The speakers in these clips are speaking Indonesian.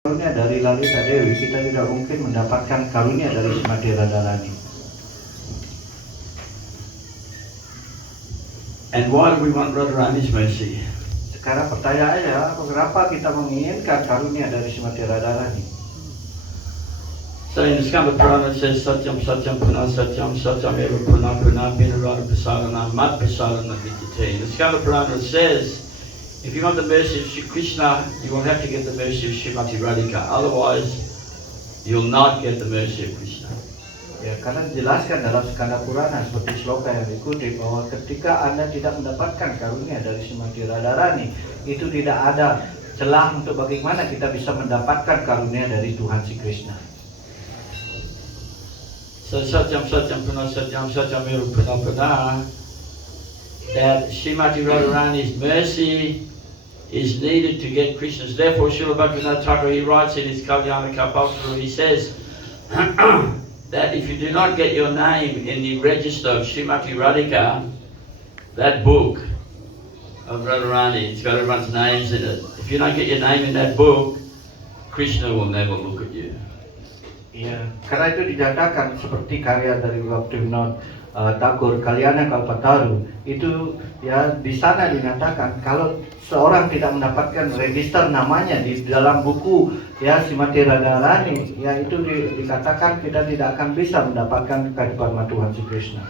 karunia dari Lalita Dewi, kita tidak mungkin mendapatkan karunia dari Srimati Radharani. And why do we want Radharani's mercy? Sekarang pertanyaannya, kenapa kita menginginkan karunia dari Srimati Radharani? So in the Skanda Purana it says Satyam Satyam Puna Satyam Satyam Eva Puna Puna Vinarada Prasadana Mat Prasadana Vidyate. In the Skanda Purana it says, if you want the mercy of Shri Krishna, you will have to get the mercy of Srimati Radhika. Otherwise, you'll not get the mercy of Krishna. Ya, karena dijelaskan dalam Skanda Purana seperti sloka yang dikutip bahwa ketika Anda tidak mendapatkan karunia dari Srimati Radharani, itu tidak ada celah untuk bagaimana kita bisa mendapatkan karunia dari Tuhan si Krishna. So Satyam Satyam Puna Satyam Satyam Eva Puna Puna, that Srimati Radharani's mercy is needed to get Krishna's. Therefore, Srila Bhaktivinoda Thakur, he writes in his Kalyana Kalpataru, he says that if you do not get your name in the register of Srimati Radhika, that book of Radharani, it's got everyone's names in it. If you don't get your name in that book, Krishna will never look at you. Ya, karena itu dinyatakan seperti karya dari Bhaktivinoda Thakur, Kalyana Kalpataru, itu ya di sana dinyatakan kalau seorang tidak mendapatkan register namanya di dalam buku ya Srimati Radharani, ya itu dikatakan kita tidak akan bisa mendapatkan karunia Tuhan si Krishna.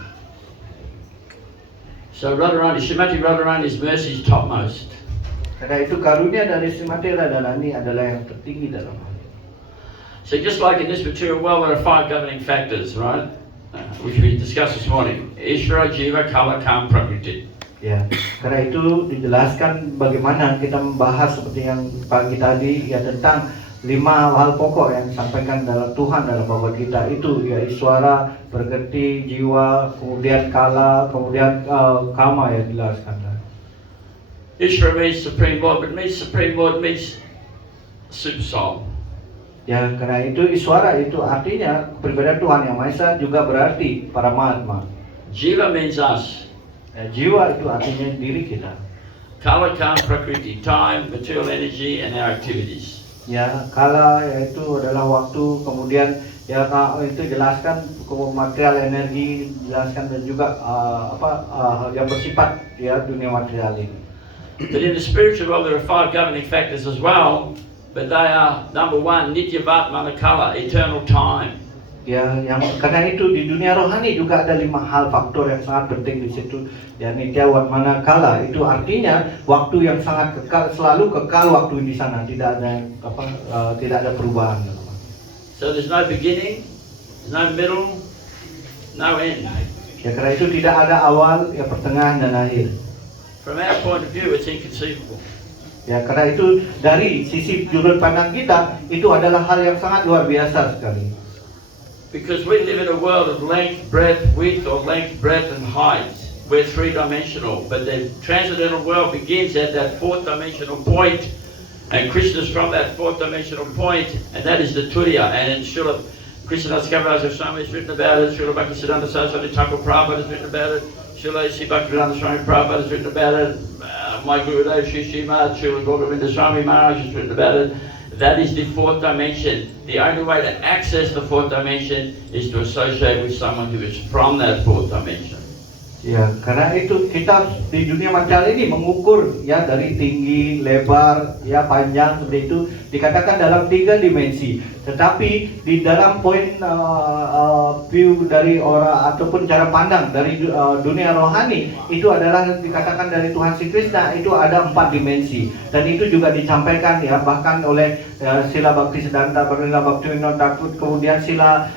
So Radharani, Srimati Radharani's mercy is topmost. Karena itu karunia dari Srimati Radharani adalah yang tertinggi dalam hal. So just like in this material world, there are 5 governing factors, right? Which we discussed this morning. Ishvara, Jiva, Kala, Kam, Prakriti. Ya, karena itu dijelaskan bagaimana kita membahas seperti yang pagi tadi ya tentang 5 hal pokok yang disampaikan dalam Tuhan dalam Bhagavad Gita itu ya Iswara, Prakriti, Jiwa, kemudian Kala, kemudian Kama yang dijelaskan. Ishvara means Supreme Lord, but means Supreme Lord means Super Soul. Ya, karena itu Iswara itu artinya kepribadian Tuhan Yang Maha Esa juga berarti Paramatma. Jiva means us. Ya, jiwa itu artinya diri kita. Kala, Kam, Prakriti, time, material energy, and our activities. Ya, kala yaitu adalah waktu, kemudian ya itu jelaskan material energi, jelaskan dan juga yang bersifat ya dunia material ini. But in the spiritual world there are 5 governing factors as well, but they are number 1, Nityavatmana Kala, eternal time. Ya, yang karena itu di dunia rohani juga ada 5 hal faktor yang sangat penting di situ. Ya, Nityavatmana Kala itu artinya waktu yang sangat kekal, selalu kekal waktu di sana, tidak ada tidak ada perubahan. So there's no beginning, there's no middle, no end. Ya, karena itu tidak ada awal, ya pertengahan dan akhir. From our point of view, it's inconceivable. Ya, karena itu dari sisi sudut pandang kita itu adalah hal yang sangat luar biasa sekali. Because we live in a world of length, breadth, width, or length, breadth, and height. We're 3-dimensional, but the transcendental world begins at that 4th-dimensional point, and Krishna's from that 4th-dimensional point, and that is the Turiya. And in Srila Krishnadas Kaviraj Goswami has written about it, Srila Bhaktisiddhanta Saraswati Thakur Prabhupada has written about it, Srila A.C. Bhaktivedanta Swami Prabhupada has written about it, my Gurudev Sri Srimad, Srila Govinda Swami Maharaj has written about it. That is the 4th dimension. The only way to access the 4th dimension is to associate with someone who is from that 4th dimension. Ya, karena itu kita di dunia material ini mengukur ya dari tinggi, lebar, ya panjang seperti itu dikatakan dalam 3 dimensi. Tetapi di dalam poin view dari orang ataupun cara pandang dari dunia rohani itu adalah dikatakan dari Tuhan Sri Krishna itu ada 4 dimensi. Dan itu juga disampaikan ya bahkan oleh Srila Bhaktisiddhanta Bhaktivinoda Thakur, kemudian Srila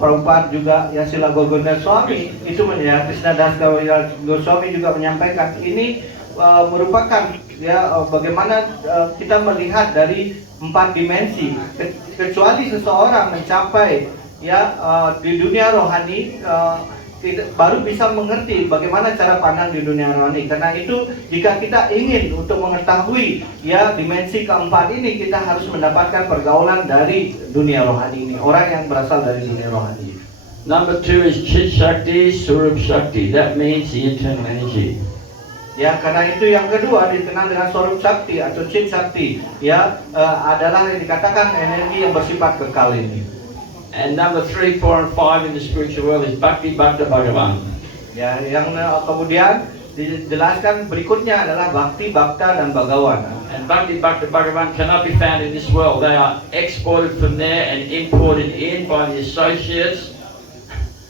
Prabhupada juga ya Srila Govinda Swami itu ya Krishnadas Kaviraj Goswami juga menyampaikan ini merupakan ya bagaimana kita melihat dari 4 dimensi kecuali seseorang mencapai ya di dunia rohani baru bisa mengerti bagaimana cara pandang di dunia rohani. Karena itu jika kita ingin untuk mengetahui ya dimensi keempat ini, kita harus mendapatkan pergaulan dari dunia rohani ini, orang yang berasal dari dunia rohani. Number 2 is Chit Shakti, Surup Shakti. That means the internal energy. Ya, karena itu yang kedua dikenal dengan Swarup Sakti atau Chin Sakti, ya adalah yang dikatakan energi yang bersifat kekal ini. And number 3, 4, and 5 in the spiritual world is Bhakti Bhakta Bhagavan. Ya, yang kemudian dijelaskan berikutnya adalah Bhakti, Bhakta, dan Bhagawan. And Bhakti Bhakta Bhagavan cannot be found in this world. They are exported from there and imported in by the associates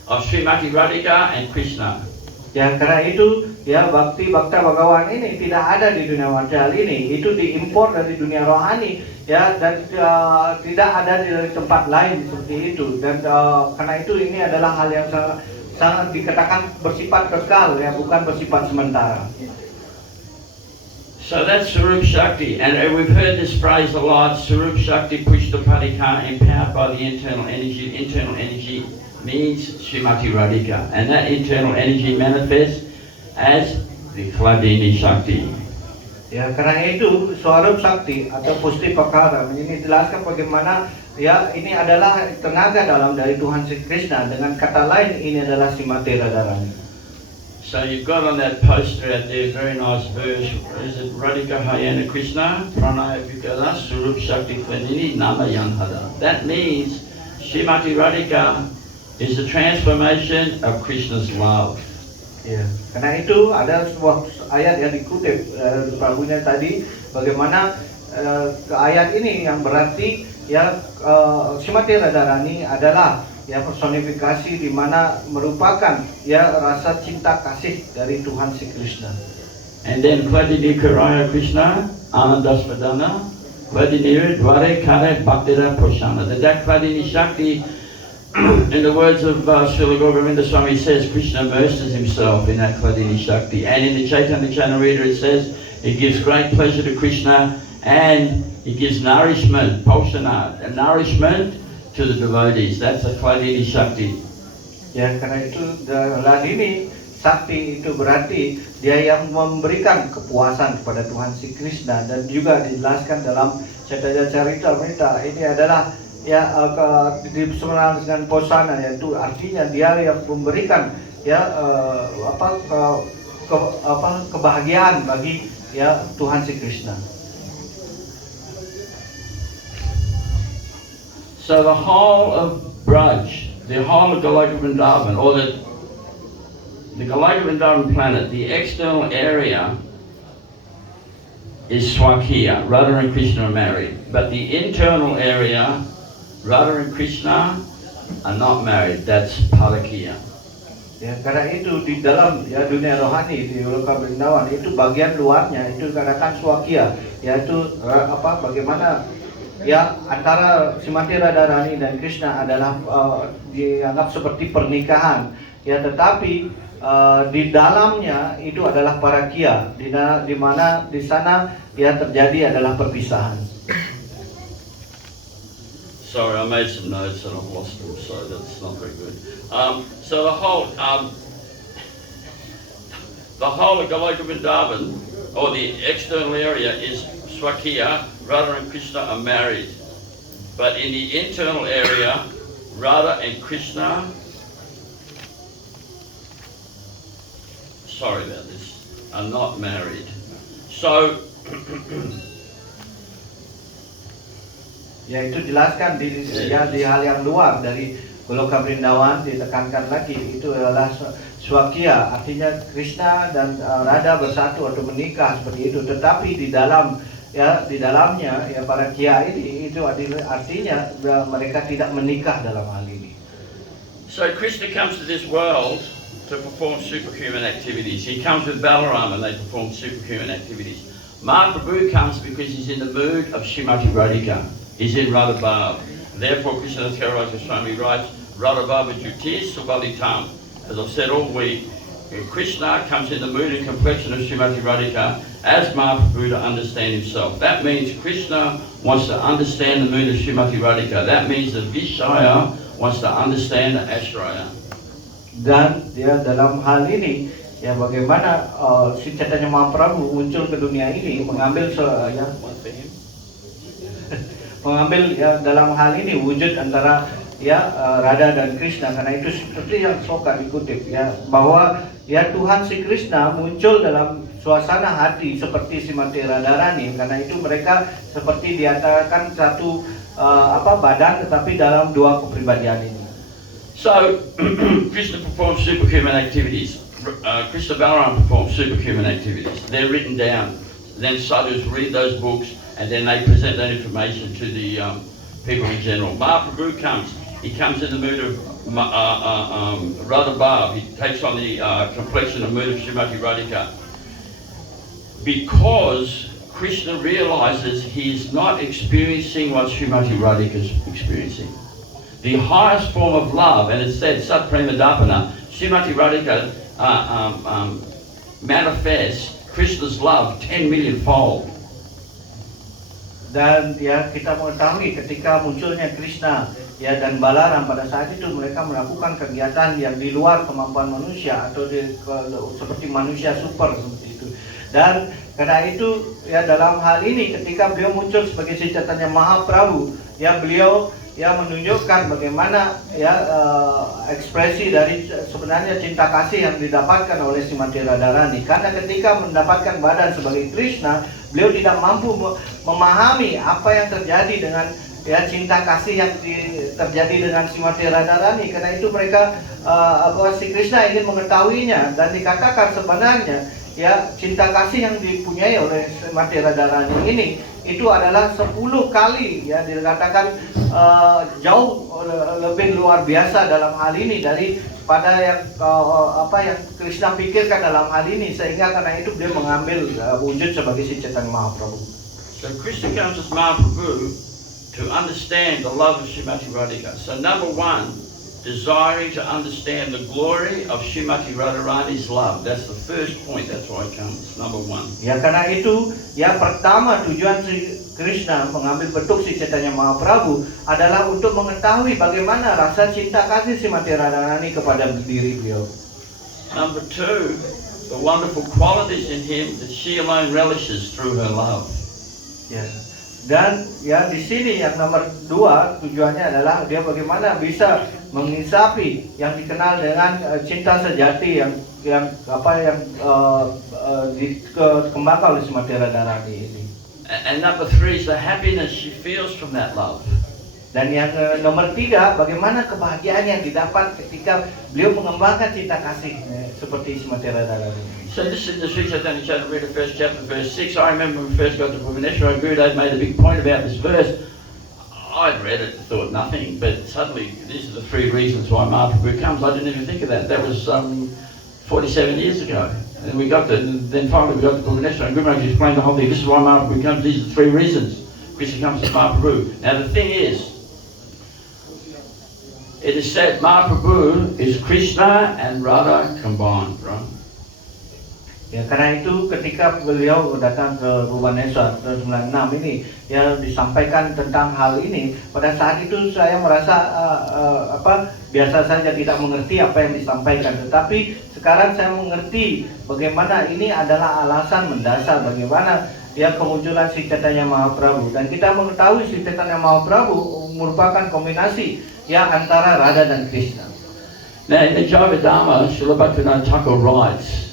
of Srimati Radhika and Krishna. Ya, karena itu ya Bhakti, Bhakta, Bhagawan ini tidak ada di dunia material ini. Itu diimpor dari dunia rohani, ya, dan tidak ada di tempat lain seperti itu. Dan karena itu ini adalah hal yang sangat dikatakan bersifat kekal, ya, bukan bersifat sementara. So that's Swarup Shakti, and we've heard this phrase a lot. Swarup Shakti Pushtapadika, empowered by the internal energy. Internal energy means Srimati Radhika, and that internal energy manifests as the Hladini Shakti. Ya, karena itu Swarup Sakti atau Pushtipadika ini dijelaskan bagaimana ya ini adalah tenaga dalam dari Tuhan Sri Krishna. Dengan kata lain ini adalah Srimati Radharani. So you've got on that poster out there, very nice verse. Is it Radhika Hayana Krishna? Pranaya Vikala Swarup Shakti Hladini Nama Yanhada. That means Srimati Radhika is the transformation of Krishna's love. Ya, karena itu ada sebuah ayat yang dikutip Prabunya tadi, bagaimana ayat ini yang berarti ya Srimati Radharani adalah ya personifikasi di mana merupakan ya rasa cinta kasih dari Tuhan Sri Krishna. And then Hladini Karaya Krishna Anandaspadana Hladini Dware Kare Bhaktira Proshana. That Hladini Shakti, in the words of Srila Govinda Swami, says Krishna immerses himself in that Hladini Shakti. And in the Chaitanya Charitamrita it says it gives great pleasure to Krishna and it gives nourishment, Poshana, and nourishment to the devotees. That's a Hladini Shakti. Ya, karena itu Hladini Sakti itu berarti dia yang memberikan kepuasan kepada Tuhan Sri Krishna, dan juga dijelaskan dalam Chaitanya Charitamrita ini adalah ya disebenarkan dengan posana, yaitu artinya dia yang memberikan ya kebahagiaan bagi ya Tuhan Sri Krishna. So the whole of Braj, the whole of Goloka Vrindavan, or the Goloka Vrindavan planet, the external area is Swakiya. Radha and Krishna are married, but the internal area, Radha and Krishna are not married. That's Palakiya. Ya, karena itu di dalam ya dunia rohani di Goloka Vrindavan itu bagian luarnya itu dikatakan Swakiya, yaitu bagaimana ya antara Srimati Radharani dan Krishna adalah dianggap seperti pernikahan, ya, tetapi di dalamnya itu adalah Parakiya, di mana di sana ya terjadi adalah perpisahan. Sorry, I made some notes and I've lost them, so that's not very good. So the whole of Goloka Vrindavan, or the external area, is Swakiya. Radha and Krishna are married, but in the internal area, Radha and Krishna, sorry about this, are not married. So Ya, itu jelaskan di hal yang luar dari Goloka Vrindavan, ditekankan lagi itu adalah Swakiya, artinya Krishna dan Radha bersatu atau menikah seperti itu, tetapi di dalamnya ya para kia ini itu artinya mereka tidak menikah dalam hal ini. So Krishna comes to this world to perform superhuman activities. He comes with Balaram and they perform superhuman activities. Mahaprabhu comes because he's in the mood of Srimati Radhika. He's in Radha Bhav. Therefore Krishna Thakurāja Swami writes Radha Bhava Juti Subalitam. As I've said all week, Krishna comes in the mood and complexion of Srimati Radhika as Mahaprabhu to understand himself. That means Krishna wants to understand the mood of Srimati Radhika. That means that Vishaya wants to understand the Ashraya. Dan dia dalam hal ini ya bagaimana si Chaitanya Mahaprabhu muncul ke dunia ini mengambil dalam hal ini wujud antara Radha dan Krishna, karena itu seperti yang Soka dikutip ya bahwa ya Tuhan si Krishna muncul dalam suasana hati seperti Srimati Radharani. Karena itu mereka seperti diatakan satu badan tetapi dalam dua kepribadian ini. So, Krishna performs superhuman activities. Krishna Balaram performs superhuman activities. They're written down. Then sadhus read those books and then they present that information to the people in general. Mahaprabhu comes. He comes in the mood of Radha Bhav. He takes on the complexion and mood of Srimati Radhika. Because Krishna realizes he's not experiencing what Srimati Radhika is experiencing. The highest form of love, and it's said, Sat Prema Dapana, Srimati Radhika manifests Krishna's love 10 million fold. Dan ya kita mengetahui ketika munculnya Krishna ya dan Balaram pada saat itu mereka melakukan kegiatan yang di luar kemampuan manusia atau seperti manusia super seperti itu. Dan karena itu ya dalam hal ini ketika beliau muncul sebagai Sri Chaitanya Mahaprabhu ya beliau ya menunjukkan bagaimana ya ekspresi dari sebenarnya cinta kasih yang didapatkan oleh Srimati Radharani. Karena ketika mendapatkan badan sebagai Krishna, beliau tidak mampu memahami apa yang terjadi dengan ya cinta kasih yang terjadi dengan Srimati Radharani. Karena itu mereka si Krishna ingin mengetahuinya dan dikatakan sebenarnya ya cinta kasih yang dipunyai oleh Srimati Radharani ini itu adalah 10 kali ya dikatakan jauh lebih luar biasa dalam hal ini daripada yang yang Krishna pikirkan dalam hal ini, sehingga karena itu beliau mengambil wujud sebagai Sri Chaitanya Mahaprabhu. So Krishna comes as Mahaprabhu to understand the love of Srimati Radhika. So number one, desiring to understand the glory of Srimati Radharani's love. That's the first point. That's why it comes. Number one. Ya karena itu, ya pertama tujuan Sri Krishna mengambil bentuk Sri Chaitanya Mahaprabhu adalah untuk mengetahui bagaimana rasa cinta kasih Srimati Radharani kepada diri beliau. Number two, the wonderful qualities in him that she alone relishes through her love. Ya. Dan ya di sini yang nomor 2 tujuannya adalah dia bagaimana bisa mengisapi yang dikenal dengan cinta sejati yang dikembangkan oleh Srimati Radharani ini. And number three is the happiness she feels from that love. Dan yang nomor 3, bagaimana kebahagiaan yang didapat ketika beliau mengembangkan cinta kasih seperti Srimati Radharani. So this is the Sri Chaitanya Charitamrita, first chapter, verse 6. I remember when we first got to Bhubaneswar, Gurudev made a big point about this verse. I'd read it and thought nothing, but suddenly these are the 3 reasons why Mahaprabhu comes. I didn't even think of that. That was 47 years ago. And then finally we got to Bhubaneswar, and Gurudev explained the whole thing. This is why Mahaprabhu comes. These are the 3 reasons Krishna comes to Mahaprabhu. Now the thing is, it is said Mahaprabhu is Krishna and Radha combined, right? Ya karena itu ketika beliau datang ke Bhubaneswar tahun 96 ini ya disampaikan tentang hal ini, pada saat itu saya merasa biasa saja, tidak mengerti apa yang disampaikan, tetapi sekarang saya mengerti bagaimana ini adalah alasan mendasar bagaimana ya kemunculan Sri Chaitanya Mahaprabhu. Dan kita mengetahui Sri Chaitanya Mahaprabhu merupakan kombinasi ya antara Radha dan Krishna. Now in the Jaiva Dharma, Srila Bhaktivinoda Thakur writes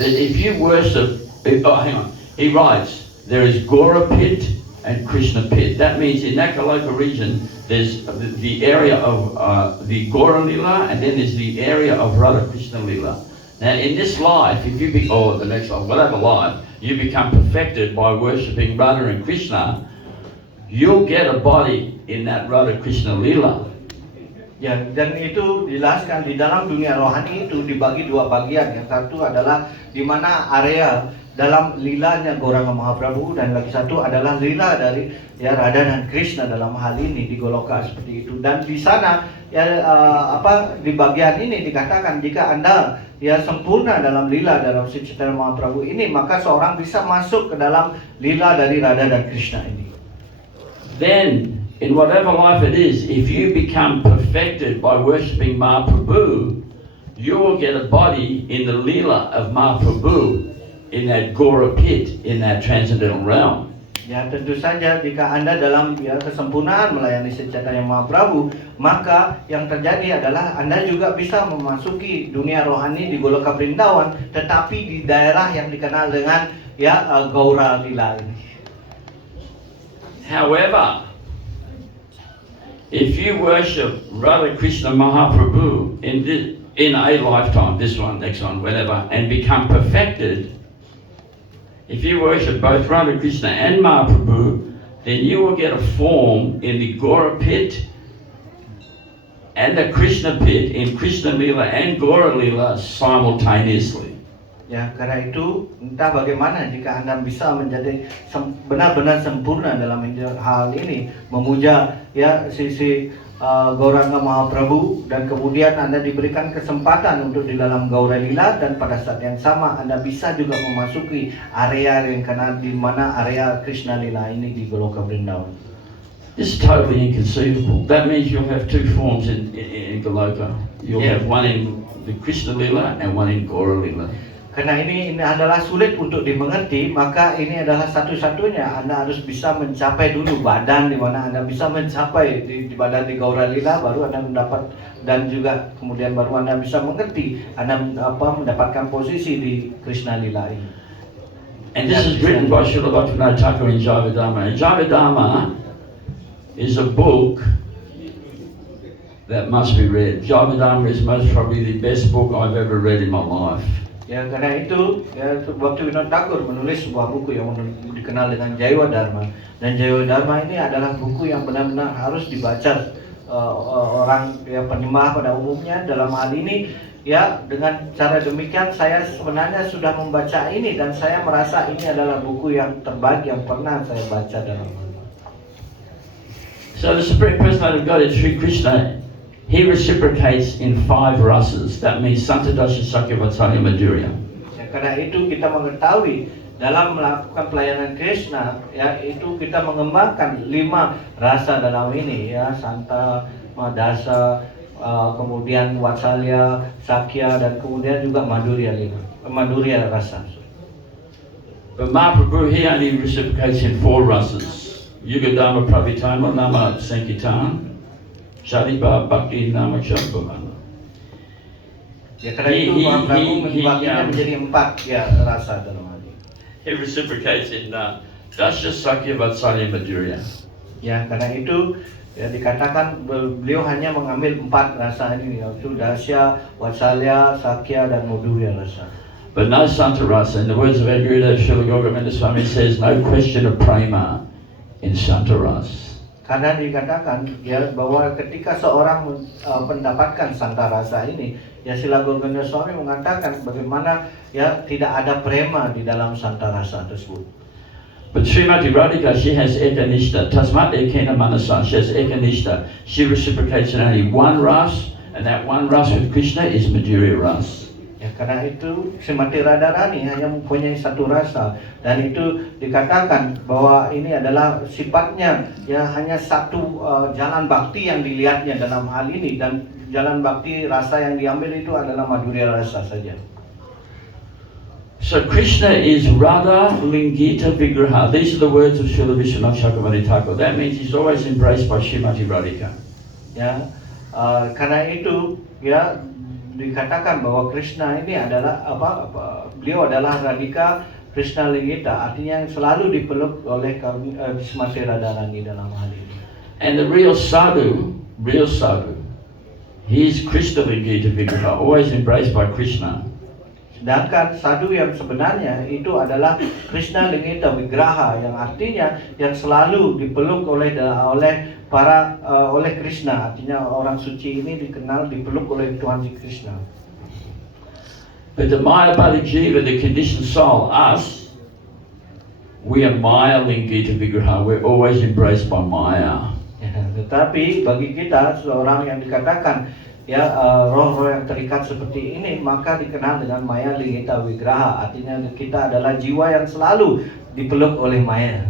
that if you worship, he writes, there is Gora Pit and Krishna Pit. That means in that Goloka region, there's the area of the Gora Lila, and then there's the area of Radha Krishna Lila. Now in this life, if you or the next life, whatever life, you become perfected by worshipping Radha and Krishna, you'll get a body in that Radha Krishna Lila. Ya, dan itu dijelaskan di dalam dunia rohani itu dibagi 2 bagian. Yang satu adalah di mana area dalam lilanya Gauranga Mahaprabhu, dan lagi satu adalah lila dari ya Radha dan Krishna dalam hal ini di Goloka seperti itu. Dan di sana ya di bagian ini dikatakan jika Anda ya sempurna dalam lila dalam Sri Chaitanya Mahaprabhu ini, maka seorang bisa masuk ke dalam lila dari Radha dan Krishna ini. Then in whatever life it is, if you become perfected by worshipping Mahaprabhu, you will get a body in the Leela of Mahaprabhu, in that Gora Pit, in that transcendental realm. Ya tentu saja jika Anda dalam kesempurnaan melayani secara yang Maha Prabu, maka yang terjadi adalah Anda juga bisa memasuki dunia rohani di Goloka Brindawan, tetapi di daerah yang dikenal dengan Gaura Lila ini. However, if you worship Radha Krishna Mahaprabhu in a lifetime, this one, next one, whatever, and become perfected, if you worship both Radha Krishna and Mahaprabhu, then you will get a form in the Gora pit and the Krishna pit in Krishna Lila and Gora Lila simultaneously. Ya, karena itu entah bagaimana jika Anda bisa menjadi benar-benar sempurna dalam hal ini, memuja sisi Gauranga Mahaprabhu, dan kemudian Anda diberikan kesempatan untuk di dalam Gaura Lila, dan pada saat yang sama Anda bisa juga memasuki area yang di mana area Krishna Lila ini di Goloka Brindawan. This is totally inconceivable. That means you'll have two forms in Goloka. You'll have one in the Krishna Lila and one in Gaura Lila. Karena ini adalah sulit untuk dimengerti, maka ini adalah satu-satunya Anda harus bisa mencapai dulu badan di mana Anda bisa mencapai di badan di Gaura Lila, baru Anda mendapat, dan juga kemudian baru Anda bisa mengerti Anda mendapatkan posisi di Krishna Lila ini. And this is written by Srila Bhaktivinoda Thakur in Jivadharma. And Jivadharma is a book that must be read. Jivadharma is most probably the best book I've ever read in my life. Ya, karena itu Bhaktivinoda Thakur menulis sebuah buku yang dikenal dengan Jaiwa Dharma, dan Jaiwa Dharma ini adalah buku yang benar-benar harus dibaca orang penyembah pada umumnya. Dalam hal ini dengan cara demikian saya sebenarnya sudah membaca ini, dan saya merasa ini adalah buku yang terbaik yang pernah saya baca dalam. So the Supreme Personality of God is Sri Krishna. He reciprocates in 5 rasas. That means Santadasha, Sakya, Vatsalya, Madhurya. Ya, karena itu kita mengetahui dalam melakukan pelayanan Krishna, itu kita mengembangkan 5 rasa dalam ini, Santa, Madasa, kemudian Vatsalya, Sakya, dan kemudian juga Madhurya rasa. But Mahaprabhu, he only reciprocates in 4 rasas. Yuga Dharma Pravitama, Nama Sankirtan, Shariba Bhakti Nama Chabhavana. Ya, karena itu Mahaprabhu membaginya menjadi 4 rasa dalam hal ini. He reciprocates in Dasya, Sakya, Vatsalya, Madhurya. Ya, karena itu dikatakan beliau hanya mengambil 4 rasa ini, yaitu Dasya, Vatsalya, Sakya, dan Madhurya rasa. But no Santa rasa. In the words of our Gurudev Srila Gauranga Swami says, no question of prema in Santa rasa. Karena dikatakan bahwa ketika seorang mendapatkan Santa rasa ini, Srila Gauranga Swami mengatakan bagaimana tidak ada prema di dalam Santa rasa tersebut. But Srimati Radhika, she has Ekanishta. Tasmat Ekena Manasa. She has Ekanishta. She reciprocates in only 1 ras, and that 1 ras with Krishna is Madhurya ras. Ya, karena itu Srimati Radharani hanya mempunyai 1 rasa, dan itu dikatakan bahwa ini adalah sifatnya hanya 1 jalan bakti yang dilihatnya dalam hal ini, dan jalan bakti rasa yang diambil itu adalah Madhurya rasa saja. So Krishna is Radha Lingita Vigraha. These are the words of Srila Vishwanath Chakravarti Thakur. That means he's always embraced by Srimati Radhika. Ya, karena itu dikatakan bahwa Krishna ini adalah beliau adalah Radhika Krishna Lingita, artinya yang selalu dipeluk oleh Srimati Radharani dalam hal ini. And the real sadhu, he is Krishna Lingita Vigraha, always embraced by Krishna. Sedangkan sadhu yang sebenarnya itu adalah Krishna Lingita Vigraha, yang artinya yang selalu dipeluk oleh Krishna, artinya orang suci ini dikenal dipeluk oleh Tuhan Krishna. But the Maya Bali Jiva, the conditioned soul, us, we are Maya Lingita Vigraha. We're always embraced by Maya. Tetapi bagi kita, seorang yang dikatakan roh-roh yang terikat seperti ini, maka dikenal dengan Maya Lingita Vigraha, artinya kita adalah jiwa yang selalu dipeluk oleh Maya.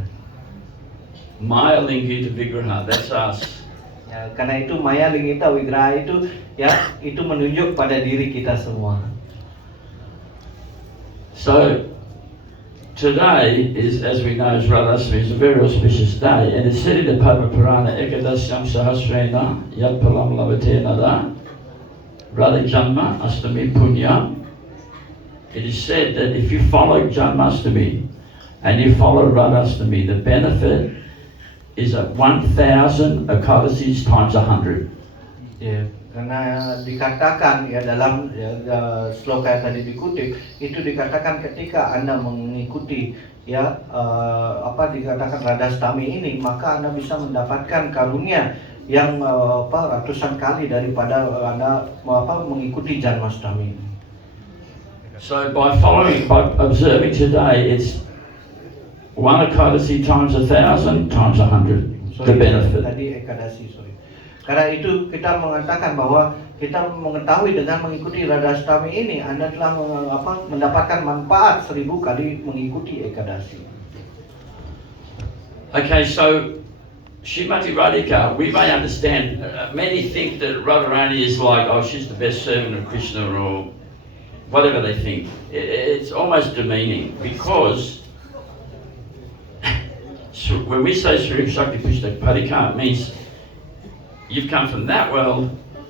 Maya Lingita Vigraha, that's us. Karena itu Maya Lingita Vigraha itu menunjuk pada diri kita semua. So, today is, as we know, is Radhastami, is a very auspicious day, and it's said in the Padma Purana, Ekadasyam Sahasrena Yad Palam Lavatenada Radha Janma Astami Punya. It is said that if you follow Janmashtami and you follow Radhastami, the benefit is at 1,000 Ekadasis times 100. Ya, karena dikatakan ya dalam sloka yang tadi dikutip itu dikatakan ketika Anda mengikuti dikatakan Radhastami ini, maka Anda bisa mendapatkan karunia yang ratusan kali daripada Anda mengikuti Janmashtami. So by observing today, it's 1 Ekadasi times 1,000 times 100. The benefit. Tadi Ekadasi, sorry. Karena itu kita mengatakan bahwa kita mengetahui dengan mengikuti Radhastami ini Anda telah mendapatkan manfaat 1,000 kali mengikuti Ekadasi. Okay, so Srimati Radhika, we may understand, many think that Radharani is like, oh, she's the best servant of Krishna or whatever they think. It's almost demeaning because when we say Sri Shakti Krishna Padika, it means you've come from that world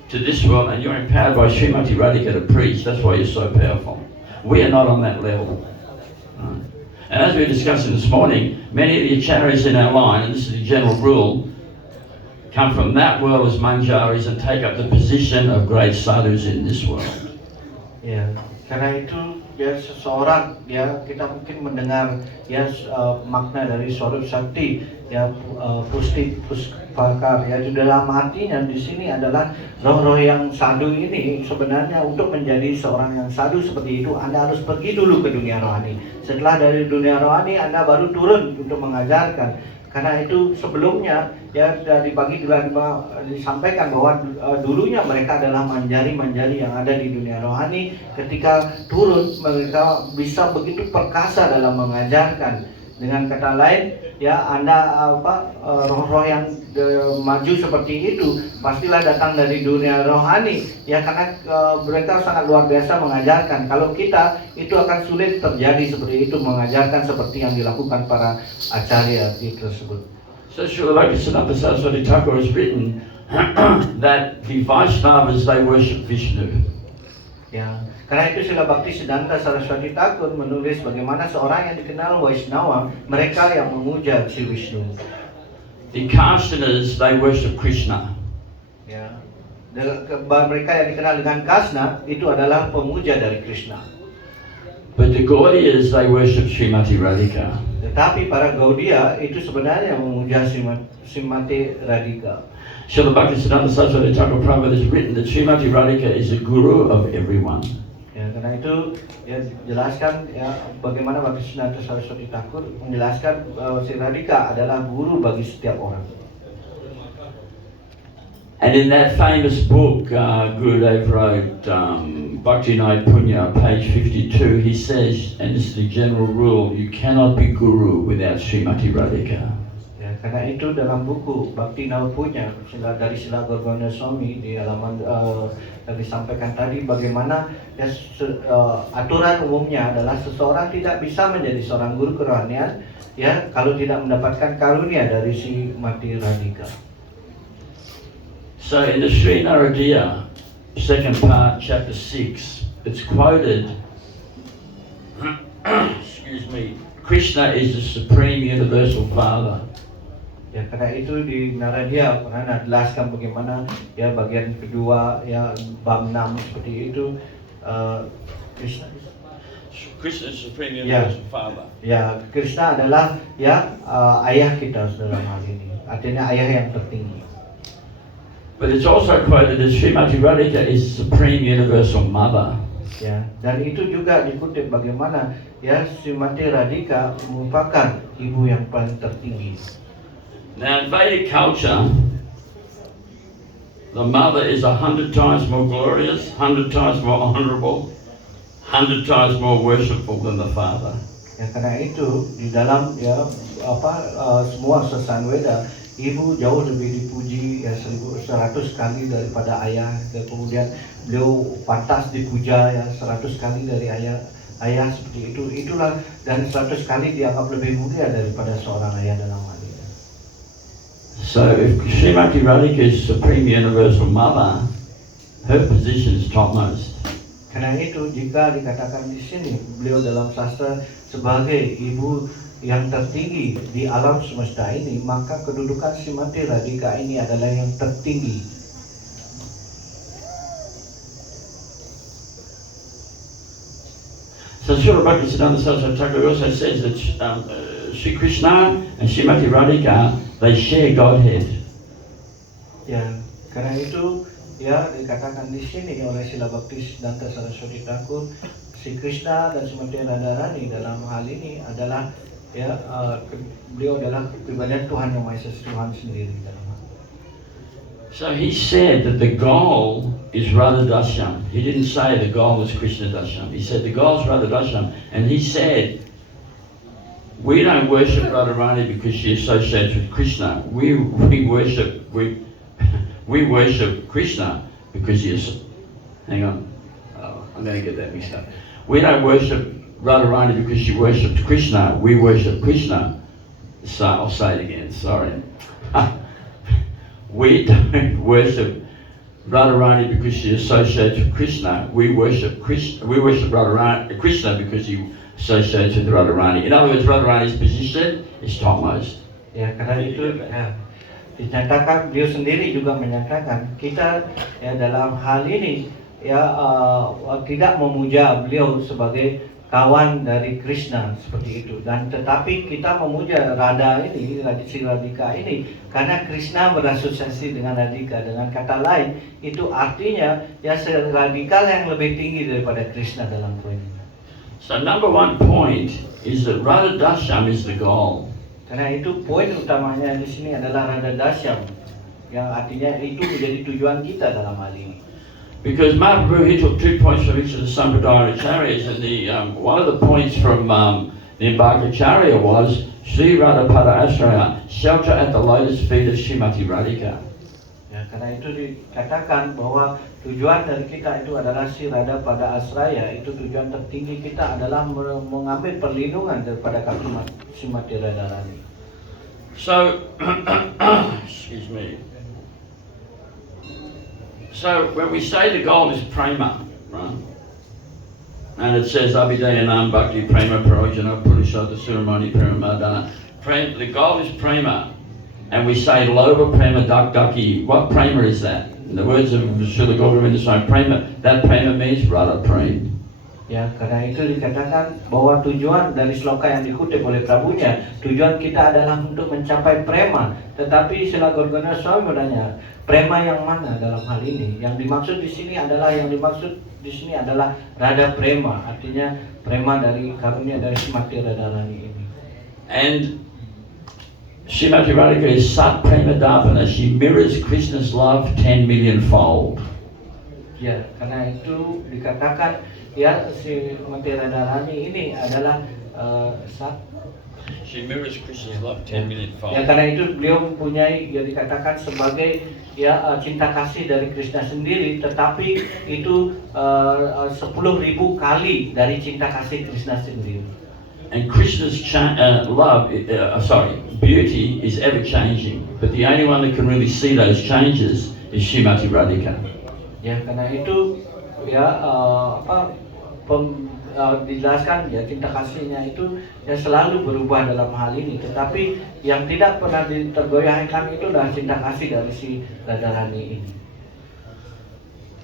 to this world and you're empowered by Srimati Radhika to preach. That's why you're so powerful. We are not on that level. Right? And as we were discussing this morning, many of the acharyas in our line, and this is the general rule, come from that world as manjaris and take up the position of great sadhus in this world. Ya, karena itu ya seseorang kita mungkin mendengar makna dari Swarup Sakti Puspakar dalam artinya di sini adalah roh-roh yang sadhu ini sebenarnya untuk menjadi seorang yang sadhu seperti itu Anda harus pergi dulu ke dunia rohani. Setelah dari dunia rohani Anda baru turun untuk mengajarkan. Karena itu sebelumnya disampaikan bahwa dulunya mereka adalah manjari-manjari yang ada di dunia rohani. Ketika turun mereka bisa begitu perkasa dalam mengajarkan. Dengan kata lain, Anda roh-roh yang maju seperti itu pastilah datang dari dunia rohani. Karena mereka sangat luar biasa mengajarkan. Kalau kita itu akan sulit terjadi seperti itu mengajarkan seperti yang dilakukan para acarya tersebut. So Srila Bhaktisiddhanta Saraswati Thakur has written that the Vaishnavas, they worship Vishnu. Karena itu Srila Bhaktisiddhanta Saraswati Thakur menulis bagaimana seorang yang dikenal Vaishnava, mereka yang memuja si Vishnu. The Kastanas, they worship Krishna. Mereka yang dikenal dengan Kasna itu adalah pemuja dari Krishna. But the Gaudiyas, they worship Srimati Radhika. Tetapi para Gaudiya itu sebenarnya memuja Srimati Radhika. Srila Bhaktisiddhanta Saraswati Thakur Prabhupada has written that Srimati Radhika is a guru of everyone. Karena itu jelaskan bagaimana Bhaktisiddhanta Saraswati Thakur menjelaskan Sri Radhika adalah guru bagi setiap orang. And in that famous book, Gurudev wrote, Bhakti Nai Punya, page 52, he says, and this is the general rule, you cannot be guru without Srimati Radhika. Karena itu dalam buku Bhakti Nai Punya dari Srila Gorgona Swami di halaman yang disampaikan tadi bagaimana aturan umumnya adalah seseorang tidak bisa menjadi seorang guru kerohanian kalau tidak mendapatkan karunia dari si Mati Radhika. So in the Sri Naradiya, second part, chapter 6, it's quoted, excuse me, Krishna is the supreme universal father. Karena itu di Naradiya pernah jelaskan bagaimana bagian kedua bab 6 seperti itu Krishna is the supreme universal father. Krishna adalah ayah kita dalam hal ini. Artinya ayah yang tertinggi. But it's also quoted that Srimati Radhika is the supreme universal mother. Dan itu juga dikutip bagaimana Srimati Radhika merupakan ibu yang paling tertinggi. Now in Vedic culture, the mother is 100 times more glorious, 100 times more honorable, 100 times more worshipful than the father. Karena itu di dalam semua sesan Weda, ibu jauh lebih dipuji 100 kali daripada ayah. Dan kemudian beliau pantas dipuja 100 kali dari ayah ayah seperti itu. Itulah, dan 100 kali dianggap lebih mulia daripada seorang ayah dalam hal ini. So if Srimati Radhika is Supreme Universal Mother, her position is topmost. Karena itu jika dikatakan di sini beliau dalam sastra sebagai ibu yang tertinggi di alam semesta ini, maka kedudukan Srimati Radhika ini adalah yang tertinggi. So Srila Bhaktisiddhanta Saraswati Thakur also says that Sri Krishna and Srimati Radhika, they share Godhead. Ya, karena itu ya dikatakan di sini oleh Srila Bhaktisiddhanta Saraswati Thakur, Sri Krishna dan Srimati Radharani dalam hal ini adalah ya beliau adalah kepribadian Tuhan Yang Maha Esa, Tuhan sendiri dalam hal. So he said that the goal is Radha Dashyam. He didn't say the goal is Krishna Dashyam. He said the goal is Radha Dashyam. And he said, we don't worship Radharani because she associates with Krishna. We worship Krishna because he is. Hang on, I'm going to get that mixed up. We don't worship Radharani because she worships Krishna. We worship Krishna. So I'll say it again. Sorry. We don't worship Radharani because she associates with Krishna. We worship Krishna. We worship Krishna because he associates with Radharani. In other words, Radharani's position is topmost. Ya, karena itu ya, dinyatakan beliau sendiri juga menyatakan kita ya dalam hal ini ya tidak memuja beliau sebagai kawan dari Krishna seperti itu, dan tetapi kita memuja Radha ini, Sri Radhika ini karena Krishna berasosiasi dengan Radhika. Dengan kata lain itu artinya ya radikal yang lebih tinggi daripada Krishna dalam poin ini. So number one point is that Radha Dashyam is the goal. Karena itu poin utamanya di sini adalah Radha Dashyam, yang artinya itu menjadi tujuan kita dalam hal ini. Because Mahaprabhu, he took 2 points from each of the Sampradaya Acharyas, and one of the points from the Embarkacharya was Sri Radhapada Ashraya, shelter at the lotus feet of Srimati Radhika. Ya, karena itu dikatakan bahwa tujuan dari kita itu adalah Sri Radhapada Asraya. Itu tujuan tertinggi kita adalah mengambil perlindungan daripada kaki Srimati Radharani. So, excuse me. So when we say the goal is prema, right? And it says Abhidayanam Bhakti Prema Parojana Purushotha Suramani Prema. The goal is prema. And we say Loba Prema Dakdaki. What prema is that? In the words of Srila Govinda Swami, prema, that prema means Radha Prem. Ya, karena itu dikatakan bahwa tujuan dari sloka yang dikutip oleh Prabunya, tujuan kita adalah untuk mencapai prema. Tetapi Srila Govinda Swami bertanya, prema yang mana dalam hal ini? Yang dimaksud di sini adalah Radha Prema, artinya prema dari karunia dari Srimati Radharani ini. And Srimati Radhika is Sat Prema Dharana. She mirrors Krishna's love 10 million fold. Ya, karena itu dikatakan ya Srimati Radharani ini adalah She mirrors Krishna's love 10 million fold. Ya, karena itu beliau mempunyai ya dikatakan sebagai ya cinta kasih dari Krishna sendiri, tetapi itu 10.000 kali dari cinta kasih Krishna sendiri. And Krishna's beauty is ever changing, but the only one that can really see those changes is Srimati Radhika. Ya, karena itu ya dijelaskan ya cinta kasihnya itu ya selalu berubah dalam hal ini, tetapi yang tidak pernah tergoyahkan itu adalah cinta kasih dari si Radharani ini.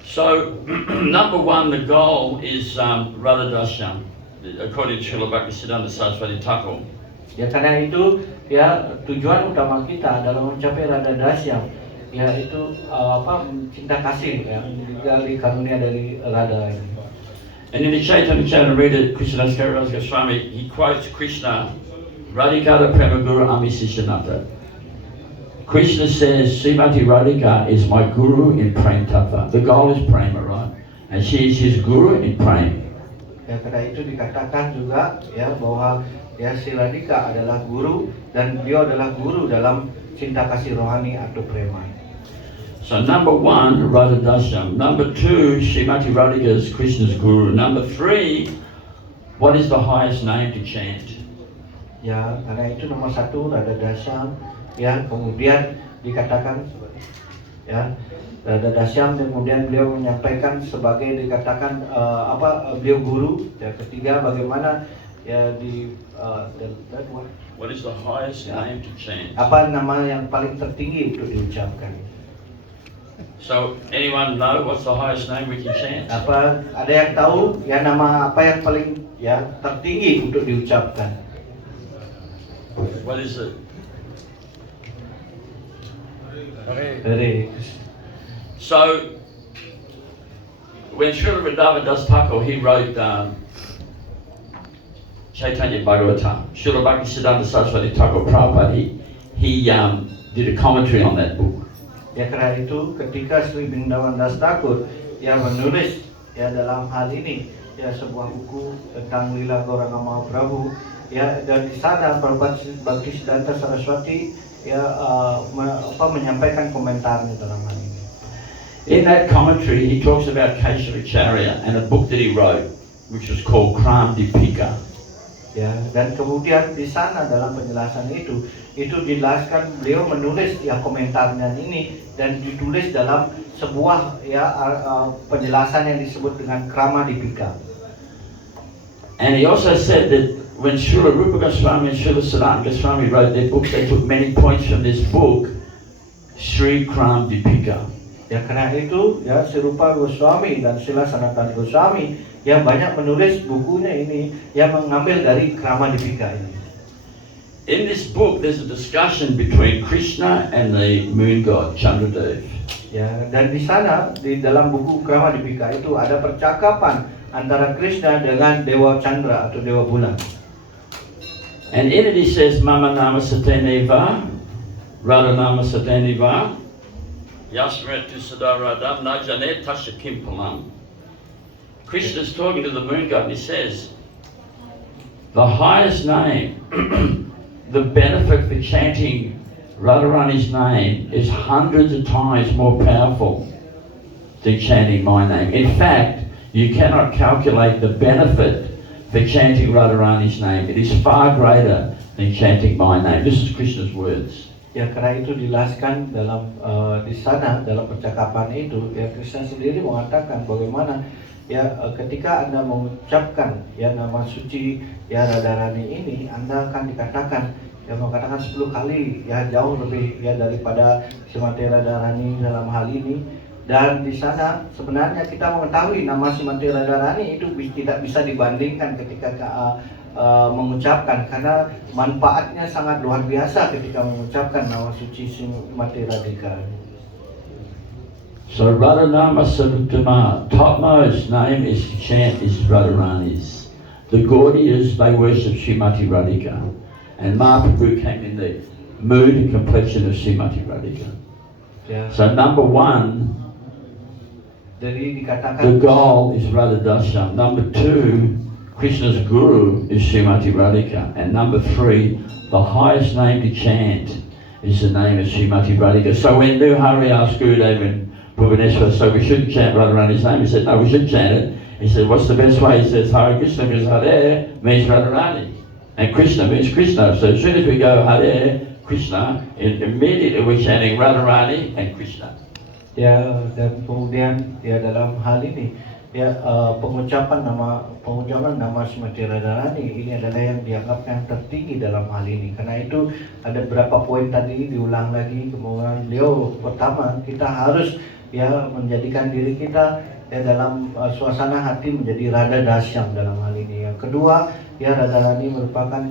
So number one, the goal is Radha Dashyam, according to Srila Bhaktisiddhanta Saraswati Thakur. Ya, karena itu ya tujuan utama kita dalam mencapai Radha Dashyam yaitu cinta kasih yang dari karunia dari Radha ini. And in the Chaitanya Charitamrita, Krishnadas Kaviraj Goswami, he quotes Krishna, Radhikata Prema Guru Ami Sishanata. Krishna says, Srimati Radhika is my guru in Prem Tattva. The goal is prema, right? And she is his guru in Prem. Ya, karena itu dikatakan juga ya bahwa ya Sri Radhika adalah guru dan beliau adalah guru dalam cinta kasih rohani atau prema. So number one, Radha Dashyam. Number two, Srimati Radhika is Krishna's guru. Number three, What is the highest name to chant? Ya, karena itu nomor satu Rada Dasyam. Ya, kemudian dikatakan ya Rada Dasyam, dan kemudian beliau menyampaikan sebagai dikatakan beliau guru. Ya, ketiga bagaimana ya What is the highest name to chant? apa nama yang paling tertinggi untuk diucapkan. So, anyone know what's the highest name we can chant? Apa ada yang tahu ya nama apa yang paling ya tertinggi untuk diucapkan? What is it? Hare. So, when Srila Vrindavan Das Thakur, he wrote Chaitanya Bhagavatam. Srila Bhaktisiddhanta Saraswati Thakur Prabhupada, he did a commentary on that book. Ya, karena itu ketika Sri Vrindavan Das Thakur yang menulis ya dalam hal ini ya sebuah buku tentang Lila Gauranga Mahaprabhu, ya, dan di sana Prabhupada Bhaktisiddhanta Saraswati ya menyampaikan komentarnya dalam hal ini. In that commentary, he talks about Keshavacharya and a book that he wrote, which was called Kram Dipika. Ya, dan kemudian di sana dalam penjelasan itu dijelaskan beliau menulis ya komentarnya ini, dan ditulis dalam sebuah ya penjelasan yang disebut dengan Krama Dipika. And he also said that when Srila Rupa Goswami and Srila Sanatana Goswami wrote their books, they took many points from this book, Sri Kram Dipika. Ya, karena itu ya Sri Rupa Goswami dan Srila Sanatana Goswami yang banyak menulis bukunya ini yang mengambil dari Krama Dipika ini. In this book, there's a discussion between Krishna and the moon god Chandradev. Ya, dan di sana di dalam buku Krama Dipika itu ada percakapan antara Krishna dengan Dewa Chandra atau Dewa Bulan. And in it he says, Mama Nama Sataneva, Radha Nama Sataneva, Yasmetu Sadaradam, Najane Tashakim Palam. Krishna's talking to the moon god and he says, the highest name, the benefit for chanting Radharani's name is hundreds of times more powerful than chanting my name. In fact, you cannot calculate the benefit for chanting Radharani's name. It is far greater than chanting my name. This is Krishna's words. Ya, karena itu dijelaskan dalam di sana dalam percakapan itu ya Krishna sendiri mengatakan bagaimana ya ketika Anda mengucapkan ya nama suci ya Radharani ini, Anda akan dikatakan ya mengatakan 10 kali ya jauh lebih ya daripada Srimati Radharani dalam hal ini. Dan di sana sebenarnya kita mengetahui nama Srimati Radharani itu tidak bisa dibandingkan ketika mengucapkan, karena manfaatnya sangat luar biasa ketika mengucapkan nama suci Srimati Radhika. So Radhanama Sarutama, topmost name is to chant is Radharani's. The Gaudiyas, they worship Srimati Radhika. And Mahaprabhu came in the mood and complexion of Srimati Radhika. Ya. So number one, Jadi dikatakan the goal is Radha Dasyam. Number two, Krishna's guru is Srimati Radhika. And number three, the highest name to chant is the name of Srimati Radhika. So when Nuhari asked Gurudev and Bhubaneswar, so we shouldn't chant Radharani's name, he said, no, we should chant it. He said, what's the best way? He says, Hare Krishna means Hare means Radharani. And Krishna means Krishna. So as soon as we go Hare Krishna, immediately we're chanting Radharani and Krishna. Ya, dan kemudian ya dalam hal ini ya pengucapan nama Srimati Radharani ini adalah yang dianggap yang tertinggi dalam hal ini. Karena itu ada beberapa poin tadi diulang lagi. Kemudian beliau pertama, kita harus ya menjadikan diri kita ya dalam suasana hati menjadi Radha Dasyam dalam hal ini. Yang kedua, ya Radharani merupakan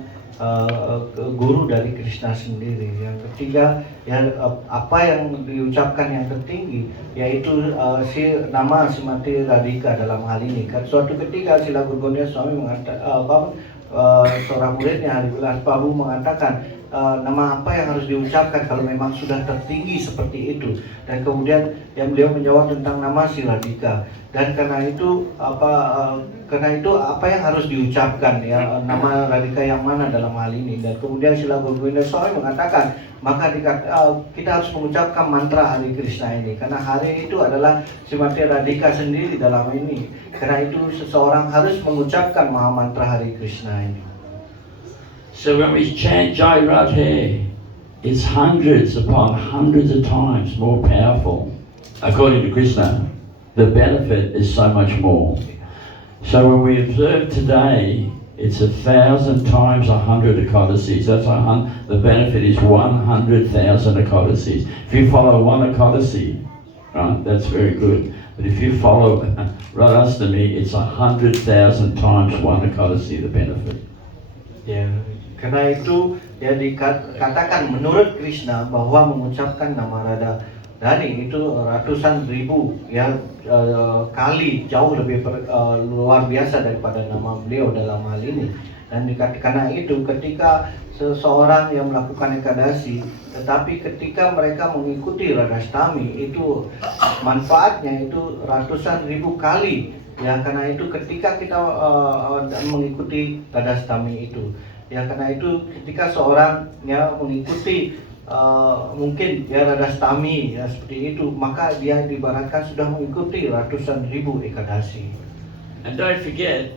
guru dari Krishna sendiri. Yang ketiga, ya apa yang diucapkan yang tertinggi yaitu nama Srimati Radhika dalam hal ini. Kan suatu ketika Srila Guru Gaudiya Swami mengatakan seorang muridnya Harivilas Prabhu mengatakan nama apa yang harus diucapkan kalau memang sudah tertinggi seperti itu. Dan kemudian yang beliau menjawab tentang nama si Radhika. Dan karena itu apa yang harus diucapkan ya, nama Radhika yang mana dalam hal ini. Dan kemudian Srila Govinda Swami mengatakan maka kita harus mengucapkan mantra Hare Krishna ini, karena hari itu adalah Srimati Radhika sendiri dalam ini. Karena itu seseorang harus mengucapkan maha mantra Hare Krishna ini. So when we chant Jai Radhe, it's hundreds upon hundreds of times more powerful. According to Krishna, the benefit is so much more. So when we observe today, it's 1,000 times 100 Ekadasis. That's the benefit is 100,000 Ekadasis. If you follow one Ekadasi, right, that's very good. But if you follow Radhastami, it's 100,000 times one Ekadasi, the benefit. Ya, karena itu ya dikatakan menurut Krishna bahwa mengucapkan nama Radharani itu ratusan ribu ya kali jauh lebih luar biasa daripada nama beliau dalam hal ini. Dan karena itu ketika seseorang yang melakukan ekadasi, tetapi ketika mereka mengikuti Radhastami itu manfaatnya itu ratusan ribu kali. Ya, karena itu ketika kita mengikuti Radhastami itu, ya karena itu ketika seorang ya mengikuti mungkin ya Radhastami ya seperti itu, maka dia diibaratkan sudah mengikuti ratusan ribu ekadasi. And don't forget,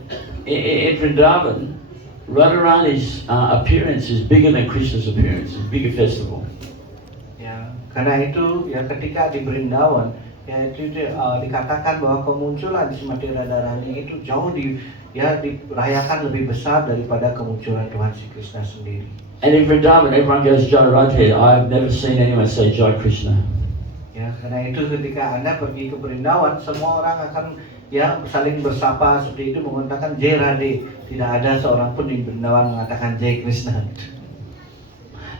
in Vrindavan, Radharani's appearance is bigger than Krishna's appearance. It's a bigger festival. Ya, karena itu ya ketika di Vrindavan ya itu dikatakan bahwa kemunculan Srimati Radharani itu jauh dirayakan lebih besar daripada kemunculan Tuhan Sri Krishna sendiri. And in Vrindavan, everyone goes Jai Radhe. I've never seen anyone say Jai Krishna. Ya, karena itu ketika Anda pergi ke Vrindavan, semua orang akan ya saling bersapa seperti itu mengatakan Jai Radhe. Tidak ada seorang pun di Vrindavan mengatakan Jai Krishna.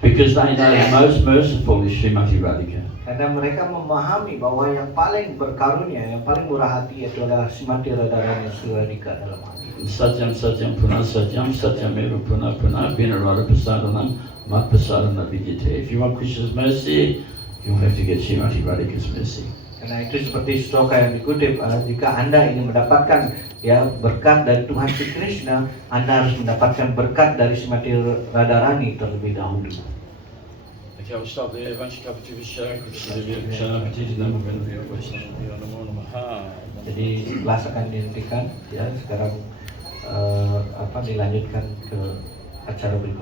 Because they know the most merciful is Srimati Radhika. Karena mereka memahami bahwa yang paling berkarunia, yang paling murah hati itu adalah Srimati Radharani Sri Radhika dalam hati. Satyam satyam punah satyam satyam eva punah punah bina radha prasadanam mat prasadana vidyate. If you want Krishna's mercy, you have to get Srimati Radhika's mercy. Karena itu seperti sloka yang dikutip, jika Anda ingin mendapatkan ya berkat dari Tuhan Sri Krishna, Anda harus mendapatkan berkat dari Srimati Radharani terlebih dahulu. Okay, we'll stop there. Jadi kelas akan dihentikan ya sekarang dilanjutkan ke acara berikutnya.